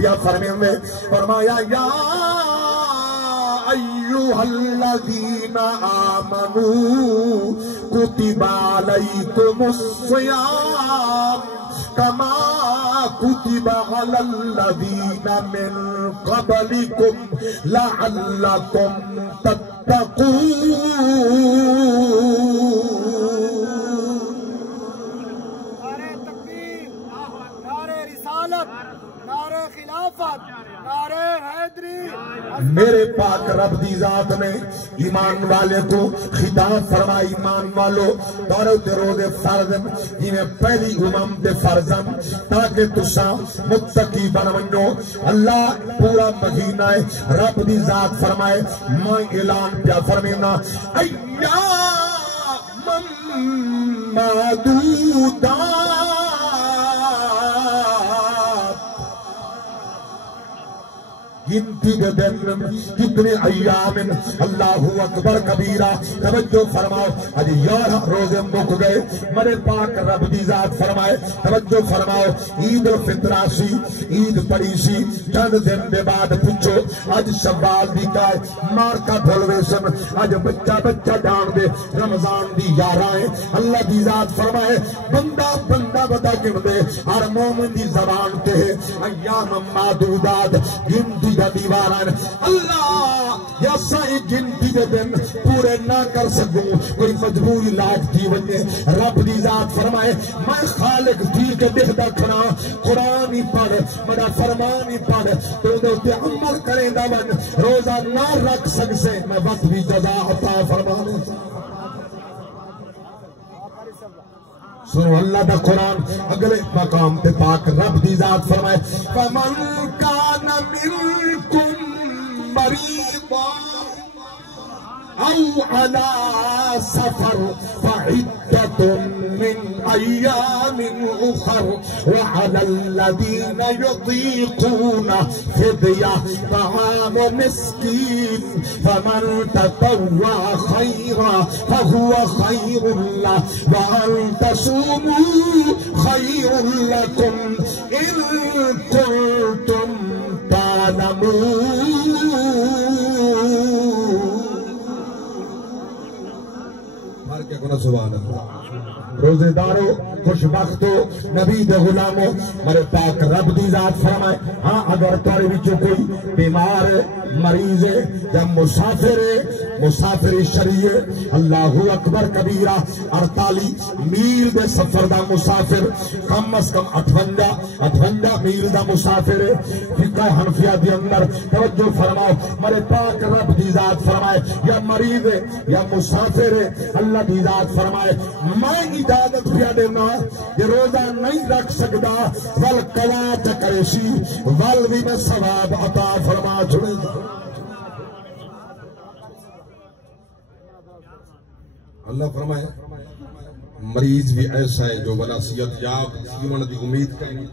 پیا فرمائے فرمایا یا ایھا الذین آمنوا کتب علیکم الصیام کما کتب علی الذین من قبلکم لعلکم تتقون۔ میرے پاک رب دی ذات نے ایمان والے کو خطاب فرمائی ایمان والو دورو تے روزے فرض جنہیں پہلی امم دے فرضن تاکہ تساں متقی بن ونجو۔ اللہ پورا مہینہ ہے رب دی ذات فرمائے میں اعلان پیا فرمینا ایام معدودات گنتی کے دن کتنے ایام اللہ اکبر کبیرہ توجہ فرماؤ آج 11 روزے مک گئے میرے پاک رب دی ذات فرمائے توجہ فرماؤ عید الفطر سی عید پڑی سی چند دن دے بعد پوچھو آج شوال دی کائے مار کا بھولوے سن آج بچہ بچہ جان دے رمضان دی 11 ہے اللہ دی ذات فرمائے بندہ بندہ بتا گن دے ہر مومن دی زبان تے ایام معدودات گنتی دیواران اللہ یا سائی گنتی کے دن پورے نہ کر سکوں کوئی مجبوری لاکھ تھی وجہ رب دی ذات فرمائے میں خالق تھی کہ دکھتا کھنا قرآن ہی پڑھ مدہ فرمان ہی پڑھ تو دوتے عمل کریں دا ون روزہ نہ رکھ سکسے میں وقت بھی جزا عطا فرمانے سنو اللہ دا قرآن اگلے مقام تے پاک رب دی ذات فرمائے فَمَنْ كَانَ مِنْكُمْ مَرِيضًا أَوْ عَلَى سَفَرٍ فَعِدَّةٌ مِّنْ أَيَّامٍ أُخَرَ وَعَلَى الَّذِينَ يُطِيقُونَ فِدْيَةٌ طَعَامُ مِسْكِينٍ فَمَنْ تَطَوَّعَ خَيْرًا فَهُوَ خَيْرٌ لَهُ وَأَنْ تَصُومُوا خَيْرٌ لَكُمْ إِن كُنتُمْ تَعْلَمُونَ۔ سبحان اللہ روزے دارو خوش بختو نبی دے غلامو میرے پاک رب دی ذات فرمائے ہاں اگر تارے بچوں کوئی بیمار ہے مریض ہے یا مسافر ہے مسافر شریع ہے اللہ اکبر کبیرہ 48 میل دے سفر دا مسافر کم از کم 58 میل دا مسافر ہے فقہ حنفیہ دی اندر توجہ فرماؤ میرے پاک رب دی ذات فرمائے یا مریض ہے یا مسافر ہے اللہ دی ذات فرمائے میں اجازت پیا دینا کہ روزہ نہیں رکھ سکتا ول قضا چکرے سی ول بھی میں ثواب عطا فرما چھوڑے اللہ فرمائے مریض بھی ایسا ہے جو بلا صحت یاب جیون دی امید کریں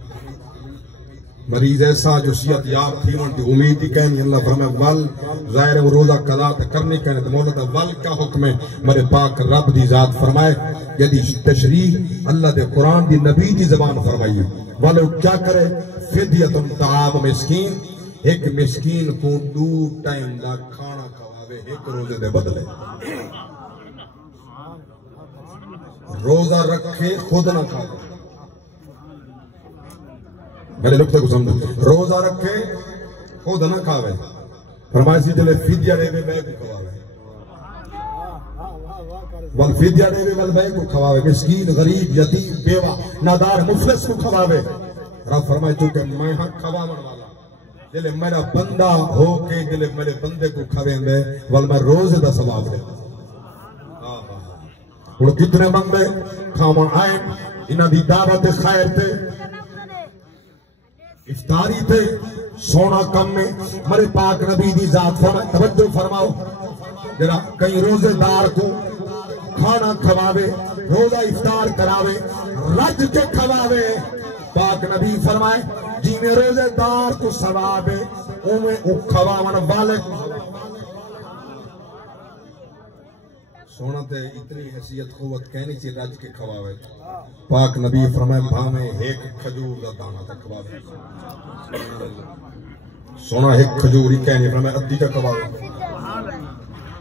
مریض ایسا جو صحت یاب جیون دی امید ہی کہیں اللہ فرمائے ول ظاہر وہ روزہ قضا کرنے کہیں تو مولا ول کا حکم ہے میرے پاک رب دی ذات فرمائے یدی تشریح اللہ دے قرآن دی نبی دی زبان فرمائیے ولو کیا کرے فدیتم طعام مسکین ایک مسکین کو 2 ٹائم دا کھانا کھواوے ایک روزے دے بدلے روزہ رکھے خود نہ کھاوے میرے نقطے کو سمجھو روزہ رکھے خود نہ کھاوے فرمائے سی جلے فدیہ دے بے کو کھواوے والفدیہ دے بے کو کھواوے مسکین غریب یتیم بیوہ نادار مفلس کو کھواوے رب فرمائے چونکہ میں ہاں کھواون والا جلے میرا بندہ ہو کے جلے میرے بندے کو کھویں دے وال میں روزے دا ثواب دے وہ کتنے بندے کھاون آئیں انہاں دی دعوت خیر تے افطاری تے سونا کم میں میرے پاک نبی دی ذات فرمائے توجہ فرماؤ جرا کئی روزے دار کو کھانا کھواوے روزہ افطار کراوے رج کے کھواوے پاک نبی فرمائے جی میں روزے دار کو ثواب ہے اوے او کھواون والے سونا تے اتنی حیثیت قوت کہنی چی رج کے کھواوے پاک نبی فرمائے بھامے ایک کھجور دا دانا تا کھواوے سونا ایک کھجور ہی کہنی فرمائے ادھی کا کھواوے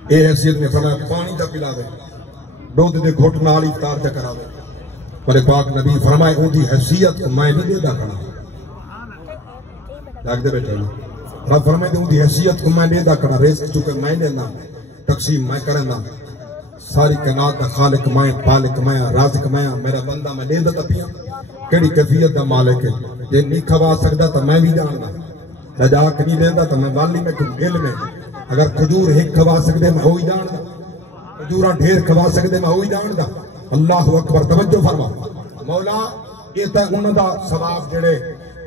اے حیثیت نے فرمائے پانی دا پلاوے دودھ دے گھٹ نال افطار تے کراوے پر پاک نبی فرمائے اون دی حیثیت کو میں نہیں دے دا کھڑا لاگ دے بیٹھے رب فرمائے اون دی حیثیت کو میں نہیں دا کھڑا رزق چونکہ میں دینا تقسیم میں کرنا ساری کائنات دا خالق میں پالک میں رازق میں میرا بندہ میں دیندا تا پیاں کیڑی کیفیت دا مالک ہے جے نہیں کھوا سکدا تا میں بھی جاندا رجا نہیں دیندا تا میں والی میں کوئی علم ہے اگر کھجور ایک کھوا سکدے میں ہوئی جاندا کھجوراں ڈھیر کھوا سکدے میں ہوئی جاندا اللہ اکبر توجہ فرما مولا یہ تا انہاں دا ثواب جڑے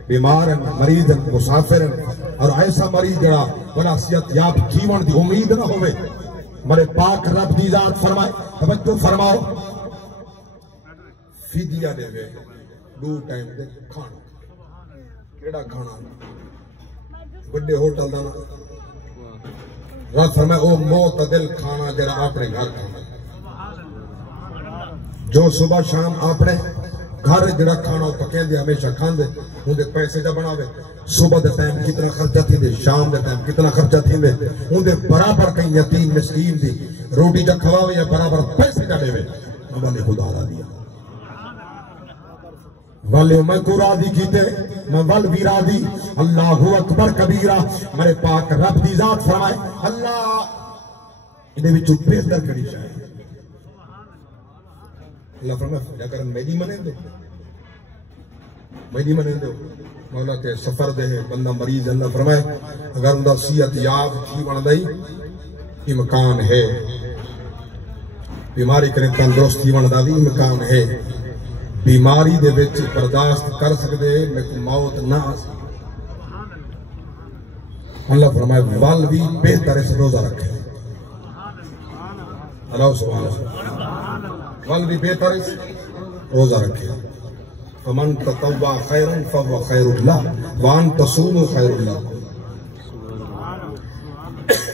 بیمار ہیں مریض ہیں مسافر ہیں اور ایسا مریض جڑا بلا صحت یاب جیون دی امید نہ ہوئے مرے پاک رب دی ذات فرمائے توجہ فرماؤ فدیہ دے وے دو ٹائم دے کھانا کیڑا کھانا بڑے ہوٹل دا رب فرمائے او معتدل کھانا جڑا اپنے گھر کھانا جو صبح شام اپنے گھر جڑا کھانا پکیں دے ہمیشہ کھان دے ان دے پیسے جا بناوے صبح دے ٹائم کتنا خرچہ تھی دے شام دے ٹائم کتنا خرچہ تھی دے ان دے برابر کہیں یتیم مسکین دی روٹی جا کھواوے یا برابر پیسے جا لے وے والے خدا را دیا والے میں کو راضی کیتے میں ول بھی راضی اللہ اکبر کبیرہ میرے پاک رب دی ذات فرمائے اللہ انہیں بھی چپ بہتر کری جائے اللہ فرمائے اگر میری منے دو مولا تے سفر دے بندہ مریض اللہ فرمائے اگر اندہ صحت یاب تھی بندائی امکان ہے بیماری کریں تندرستی بندہ بھی امکان ہے بیماری دے وچ برداشت کر سکتے میں کو موت نہ اللہ فرمائے وال بھی بہتر سے روزہ رکھے اللہ سبحانہ وال بھی بہتر روزہ رکھے فمن تطوع خیرا فهو خیر اللہ وان تصوموا خیر اللہ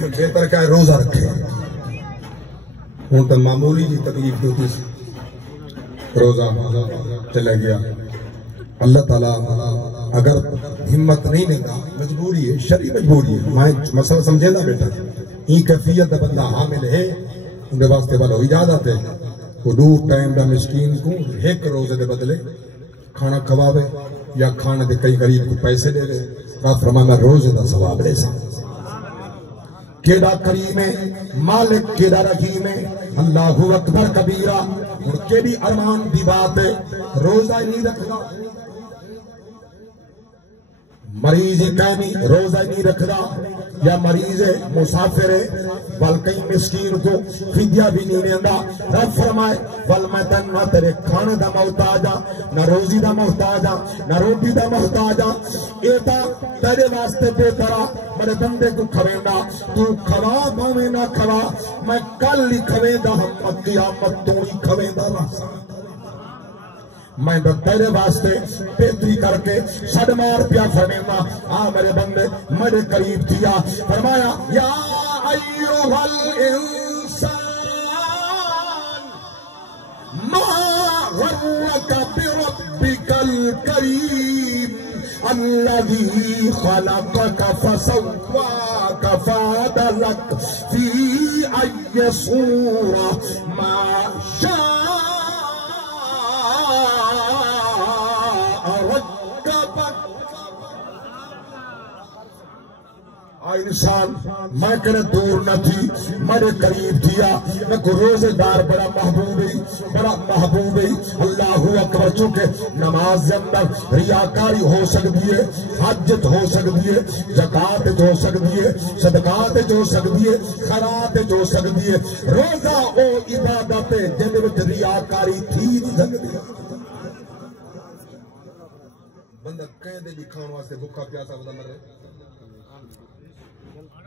بہتر کیا ہے روزہ رکھے ہوں تو معمولی جی تکلیف ہوتی سی روزہ چلے گیا اللہ تعالیٰ اگر ہمت نہیں لیتا مجبوری ہے شرعی مجبوری ہے میں مسئلہ سمجھے نا بیٹا یہ کیفیت بندہ حامل ہے ان کے واسطے والا اجازت ہے وہ دو ٹائم دا مسکین کو ایک روزے دے بدلے کھانا کھواوے یا کھانے دے کئی غریب کو پیسے دے دے رب فرمائے میں روزے دا ثواب لے سا کیڑا کریم ہے مالک کیڑا رحیم ہے اللہ اکبر کبیرہ اور کیڑی ارمان دی بات ہے روزہ نہیں رکھنا مریض کہنی روزہ نہیں رکھنا یا مریض مسافر ہے بلکہ مسکین کو فدیہ بھی نہیں لینا رب فرمائے والمتن نہ تیرے کھانے دا محتاجا نہ روزی دا محتاجا نہ روٹی دا محتاجا ایتا تیرے واسطے بے طرح میرے بندے کو کھوینا تو کھوا بھامے نہ کھوا میں کل ہی کھویندہ ہم قیامت تو ہی کھویندہ رہا میں تیرے واسطے بہتری کر کے صدمار پیا فرمینا میرے بندے میرے قریب دیا فرمایا یا ایوہ الانسان ما غرک بربک الکریم الذی خلقک فسواک فعدلک فی ای صورہ ما شاء انسان میں کرے دور نہ تھی میرے قریب دیا میں کو روزے دار بڑا محبوب ہے اللہ اکبر چونکہ نماز اندر ریاکاری ہو سکتی ہے حجت ہو سکتی ہے زکات ہو سکتی ہے صدقات ہو سکتی ہے خیرات ہو سکتی ہے روزہ او عبادت جن وچ ریاکاری تھی نہیں سکتی بندہ کہیں دے بھی کھان واسطے بھوکا پیاسا بندہ مر رہے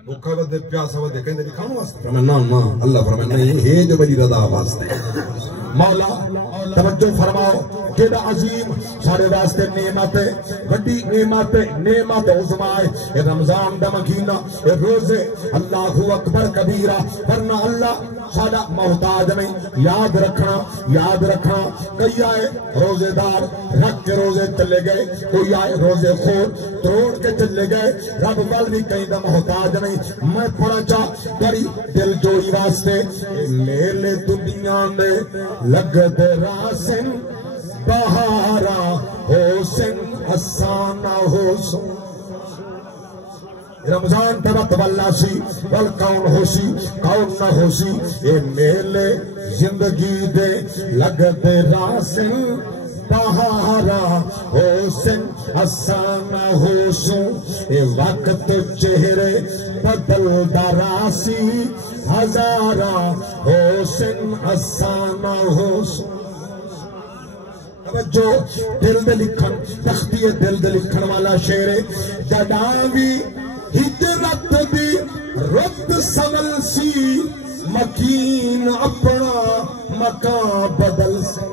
بھوکا ودے پیاسا ودے کہیں دے بھی کھان واسطے فرمانا نا اللہ فرمانا یہ جو بڑی رضا واسطے مولا توجہ فرماؤ کہ عظیم سارے واسطے نعمت ہے، بڑی نعمت ہے، نعمت عظما ہے اے رمضان دا مہینہ، اے روزے اللہ اکبر کبیرہ، ورنہ اللہ سارا محتاج نہیں۔ یاد رکھنا کئی آئے روزے دار رکھ کے روزے چلے گئے، کوئی آئے روزے خور توڑ کے چلے گئے، رب وال بھی کہیں دا محتاج نہیں۔ میں پڑھا چاہ بڑی دل جوڑی واسطے میلے دنیا میں لگ دے راسن بہارا حسن حسانہ حسن رمضان تبت واللہ سی بل کون ہو سی کون نہ ہو سی، اے میلے زندگی دے لگ دے راسن بہارا حسن حسانہ حسن، اے وقت چہرے بدل دراسی ہزارہ حسن حسانہ حسن۔ جو دل دے لکھن تختی دل دے لکھن والا شعر جڈاوی ہجرت دی رت سمل سی مکین اپنا مکان بدل سی،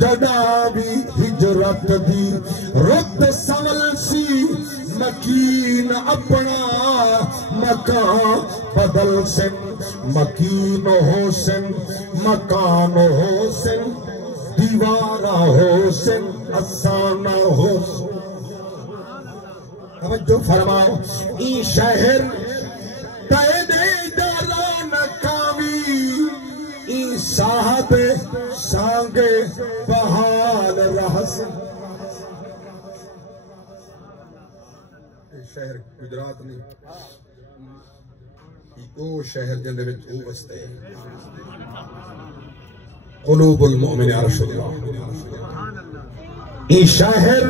جڈاوی ہجرت دی رت سمل سی مکین اپنا مکان بدل سن، مکین حسن مکان حسن دیوارہ حسن افسانہ حسن۔ توجہ فرماؤ، ای شہر تیرے داران کامی، ای صاحب سانگے بحال رہسن۔ شہر گجرات نہیں، او شہر جندے وچ او وستے قلوب المؤمن عرش اللہ، ای شہر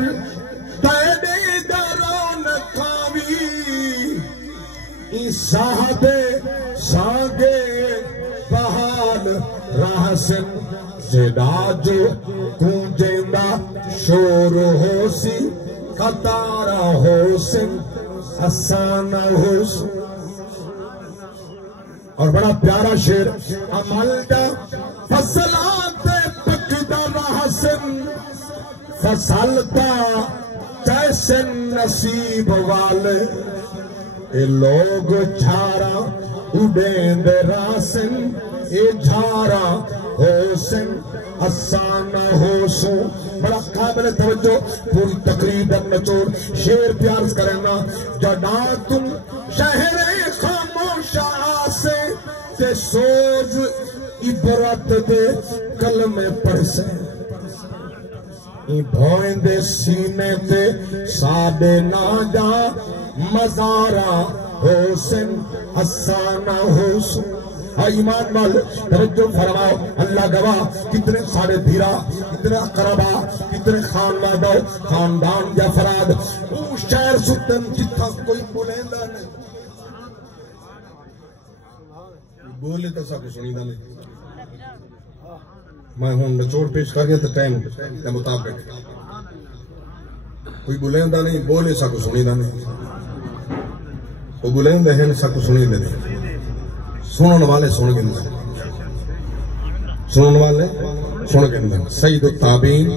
تیرے داران کامی، ای صاحب سانگے بحال رہسن، زیدہ جو گونجیندہ شور ہو سی قطارہ حسن حسانہ حسن۔ اور بڑا پیارا شعر، عمل دا فصلات پکدا رہسن، فصلتا جیسے نصیب والے، اے لوگ جھارا اڈین دے راسن، اے جھارا حسن حسانہ حسن۔ بڑا قابل توجہ پوری تقریب نچوڑ شعر پیارس کرنا، جڑا تم شہر خاموش آسے تے سوز عبرت دے کلمے پڑھ سے، بھوئیں دے سینے تے سادے نہ جا مزارہ حسن حسانہ حسن۔ ایمان وال توجہ فرماؤ، اللہ گواہ کتنے سارے بھیرا، کتنے اقربا، کتنے خاندان یا فراد او شہر ستن جتھا کوئی بولیندہ نہیں، بولے تو سا کو سنی دا نہیں۔ میں ہوں نچوڑ پیش کر گیا تو ٹائم کے مطابق کوئی بلیندہ نہیں، بولے سا کو سنی دا نہیں، وہ بلیندہ ہیں سا کو سنی دا نہیں، سنن والے سن گئے، سنن والے سن گئے۔ سید التابعین